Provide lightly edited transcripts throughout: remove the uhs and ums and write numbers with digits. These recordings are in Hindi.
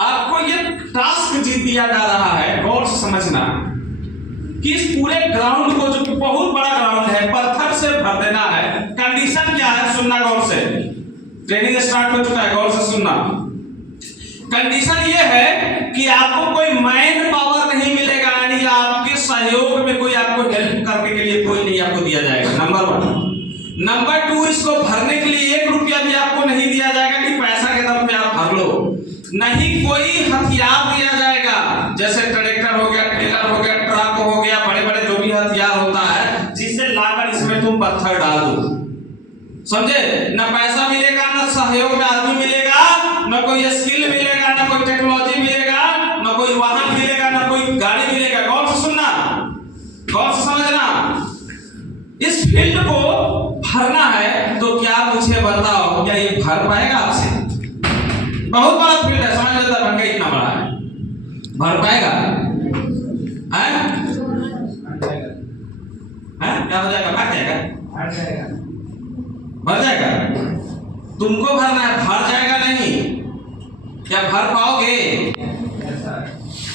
आपको ये टास्क दिया जा रहा है, गौर से समझना कि इस पूरे ग्राउंड को, जो कि बहुत बड़ा ग्राउंड है, पत्थर से भर देना है। कंडीशन क्या है, सुनना गौर से, ट्रेनिंग स्टार्ट हो चुका है, गौर से सुनना। कंडीशन ये है कि आपको कोई मैन पावर नहीं मिलेगा, यानी आपके सहयोग में कोई आपको हेल्प करने के लिए कोई नहीं आपको दिया जाएगा, नंबर 1। नंबर 2, इसको भरने के लिए 1 रुपया भी आपको नहीं दिया जाएगा कि पैसा के दम पे आप भर लो। नहीं कोई हथियार दिया जाएगा, जैसे ट्रैक्टर हो गया, टेलर हो गया, ट्रक हो गया, बड़े बड़े जो भी हथियार होता है, जिससे लाकर इसमें तुम पत्थर डाल दो, समझे? न पैसा मिलेगा, न सहयोग में आदमी मिलेगा, न कोई स्किल मिलेगा, न कोई टेक्नोलॉजी मिलेगा, न कोई वाहन मिलेगा, न कोई गाड़ी मिलेगा। गौर से सुनना, गौर से समझना। इस फील्ड को भरना है तो क्या मुझे बताओ, क्या ये भर पाएगा आपसे? बहुत बड़ा फील्ड है, समझ लेता, भंगा इतना बड़ा है, भर पाएगा? क्या हो जाएगा? भाग जाएगा? भर जाएगा? तुमको भरना है, भर जाएगा नहीं। क्या भर पाओगे?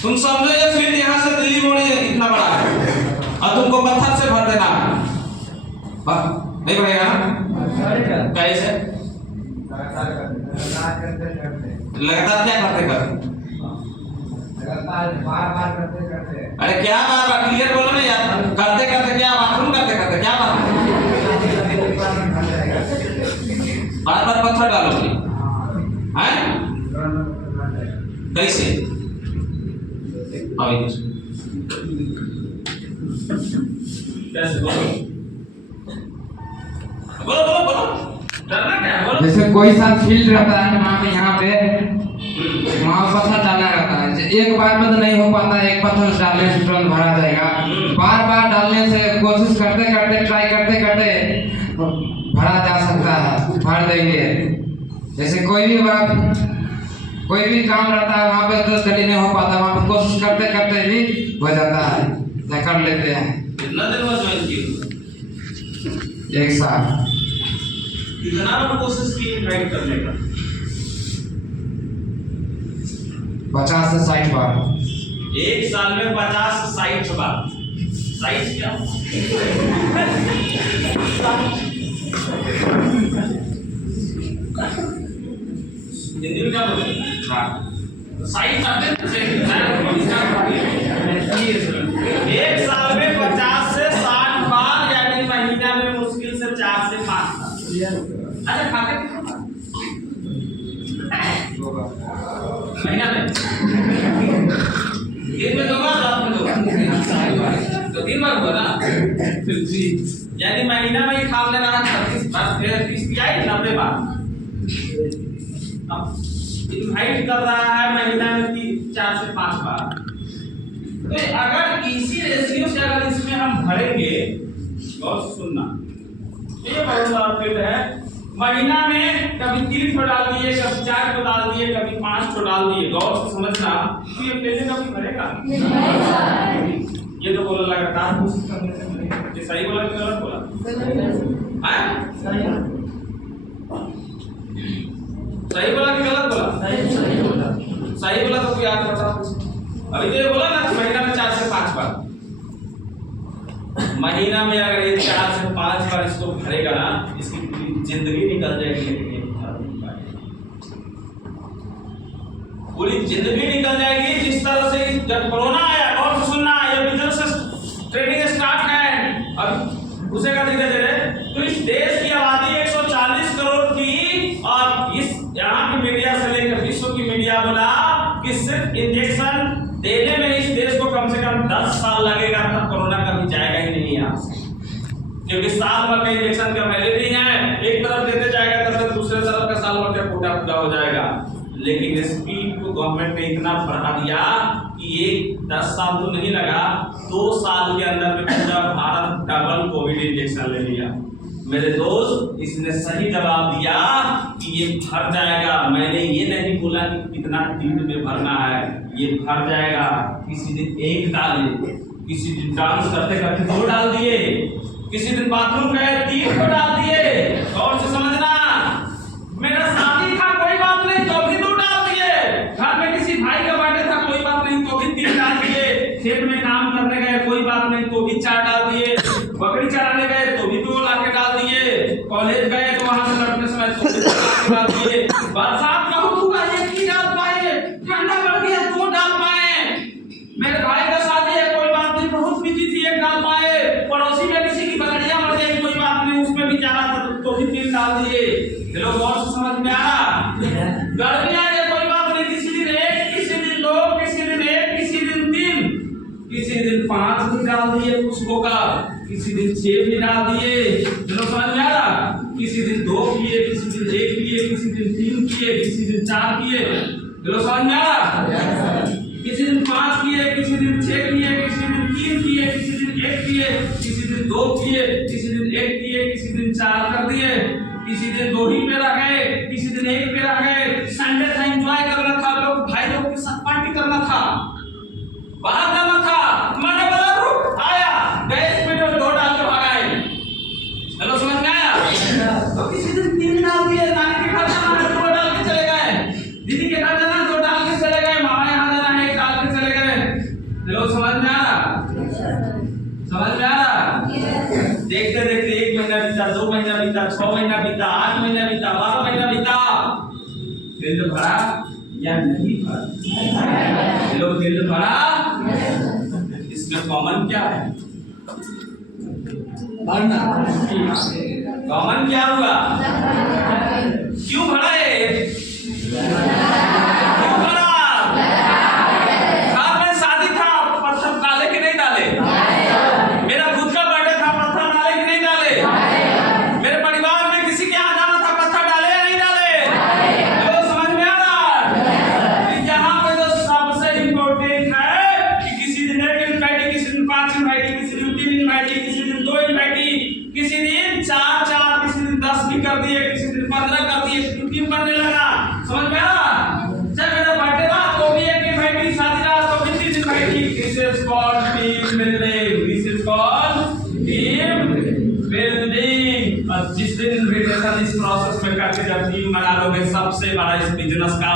तुम समझो ये फील्ड यहाँ से दिल्ली मोड़ इतना बड़ा है और तुमको पत्थर से भर देना है, नहीं बढ़ेगा ना? कैसे? लगातार क्या करते करते? अरे क्या बार क्लियर बोलो ना यार, करते करते क्या बाथरूम करते करते क्या बात? बार बार पत्थर डालोगे, हैं? कैसे? कैसे बोलो? बोलो बोलो बोलो, डरना क्या है? जैसे कोई सा फील्ड रहता है वहाँ पे, यहाँ पे वहाँ पत्थर डालना रहता है, एक बार में तो नहीं हो पाता, एक पत्थर डालने से तुरंत भरा जाएगा। बार बार डालने से, कोशिश करते करते, ट्राई करते करते भरा जा सकता है, भर देंगे। जैसे कोई भी काम रहता है वहाँ पे तो जल्दी नहीं हो पाता, वहाँ पे कोशिश करते करते भी हो जाता है, कर लेते हैं। कितना दिन में ज्वाइन किए? 1 साल। कितना बार कोशिश की राइड करने का? 50 से 60 बार। 1 साल में 50 से 60 बार। साइज क्या? हिंदी में क्या बोलते हैं? साइज करते हैं। 1 साल में 50 से 60 बार, यानी महीना में मुश्किल से 4 से 5 बार। अच्छा खाते कितना? महीना में दिन में 2 बार, रात में 2 बार, तो 3 बार हुआ ना? यानी महीना में ही खा लेना है 36 बार, फिर 30 आई 90 बार। अब इनवाइट कर रहा है महीना में 4 से 5 बार। तो अगर इसी रेशियो से अगर इसमें हम भरेंगे, बहुत सुनना, ये बहुत बड़ा फील्ड है। महीना में कभी 3 ठो डाल दिए, कभी 4 ठो डाल दिए, कभी 5 ठो डाल दिए। गौर से समझना, तो ये पेज कभी भरेगा? ये तो बोला लगातार कोशिश करने से। ये सही बोला कि गलत बोला? सही बोला कि गलत बोला? सही बोला तो कोई याद बताओ। अभी तो ये बोला ना महीना में 4 से 5 बार। महीना में अगर ये 4 से 5 बार इसको भरेगा ना, इसकी पूरी जिंदगी निकल जाएगी। पूरी जिंदगी निकल जाएगी। जिस तरह से जब कोरोना आया, और सुनना, ये बिजनेस ट्रेनिंग स्टार्ट है, अब उसे क्या दिक्कत है? तो इस देश की आबादी 140 करोड़ थी, और इस यहाँ की मीडिया से लेकर विश्व की मीडिया बोला कि सिर्फ इंजेक्शन देने में इस देश को कम से कम 10 साल लगेगा, तब कोरोना कभी जाएगा ही नहीं यहाँ से, क्योंकि साल भर का इंजेक्शन का वैल्यू नहीं है। एक तरफ देते जाएगा तब तक दूसरे तरफ का साल भर का कोटा पूरा हो जाएगा। लेकिन स्पीड को गवर्नमेंट ने इतना बढ़ा दिया कि ये 10 साल तो नहीं लगा, 2 साल के अंदर में पूरा भारत डबल कोविड इंजेक्शन ले लिया। मेरे दोस्त, इसने सही जवाब दिया कि ये भर जाएगा। मैंने ये नहीं बोला कि कितना दिन में भरना है, ये भर जाएगा। किसी दिन 1 डाले, किसी दिन डांस करते करते 2 डाल दिए, किसी दिन बाथरूम गए 3 को डाल दिए। और से समझना, मेरा शादी था कोई बात नहीं, तो भी 2 डाल दिए। घर में किसी बकरी चराने गए तो भी 2 लाके डाल दिए, कॉलेज गए तो वहां से लौटने समय तो भी 2 लाके डाल दिए, बरसात का हुआ एक ही डाल पाए, ठंडा बढ़ गया 2 डाल पाए, मेरे भाई का शादी है कोई बात नहीं बहुत बिजी थी 1 डाल पाए, पड़ोसी में किसी की बकरियां मर गई कोई बात नहीं उसमें भी जाना था तो भी 3 डाल दिए। चलो गौर से समझ में आ रहा, गर्मी आ गई कोई बात नहीं, किसी दिन 1, किसी दिन 2, किसी दिन 1, किसी दिन 3, किसी दिन 5 भी डाल दिए पुष्पों का, किसी दिन 6 भी डाल दिए। चलो समझ में आ रहा, किसी दिन 2 किए, किसी दिन 1 किए, किसी दिन 3 किए, किसी दिन 4 किए। चलो समझ में आ रहा, किसी दिन 5 किए, किसी दिन 6 किए, किसी दिन 3 किए, किसी दिन 1 किए, किसी दिन 2 किए, किसी दिन 1 किए, किसी दिन 4 कर दिए, किसी दिन 2 ही पे रह गए, किसी दिन 1 पे रह गए। संडे था एंजॉय करना था, लोग भाई लोग के साथ पार्टी करना था, बाहर जाना था, मैंने बोला रुक आया गैस में 2 डाल के भगाए। हेलो समझ में आया, तो किसी दिन 3 डाल दिए, नानी के घर जाना है 2 डाल के चले गए, दीदी के घर जाना 2 डाल के चले गए, मामा यहाँ जाना है 1 डाल के चले गए। हेलो समझ में आ रहा, समझ में आ रहा, देखते देखते 1 महीना बीता, 2 महीना बीता, 6 महीना बीता, 8 महीना बीता, 12 महीना बीता, दिल भरा या नहीं भरा? लोग दिल भरा, इसमें कॉमन क्या है? भरना। कॉमन क्या हुआ? क्यों भरा है? क्यों भरा? घर में शादी था, पत्थर डाले कि नहीं डाले? मेरा खुद का बर्थडे था, पत्थर डाले कि नहीं डाले? मेरे परिवार में किसी के यहाँ जाना था, पत्थर डाले या नहीं डाले? तो समझ में आ रहा, यहाँ पे तो सबसे इम्पोर्टेंट है कि किसी दिन 1 इनवाइटी, किसी दिन 5 इनवाइटी, किसी दिन 3 इनवाइटी, किसी दिन 2 इनवाइटी, किसी दिन 4, किसी दिन 10 भी कर दिए, किसी दिन 15 कर दिए, 3 करने लगा। समझ में आ रहा, जब मेरा बर्थडे था तो भी 1 इनवाइटी, शादी रहा तो भी 3 invitee. This is called team building, this is called team building. और जिस दिन इनविटेशन इस प्रोसेस में करके जब टीम बना लोगे, सबसे बड़ा इस बिजनेस का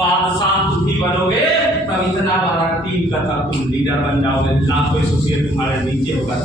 बादशाह तुम ही बनोगे, तब इतना बड़ा टीम का तुम लीडर बन जाओगे, ना कोई एसोसिएट तुम्हारे नीचे होगा।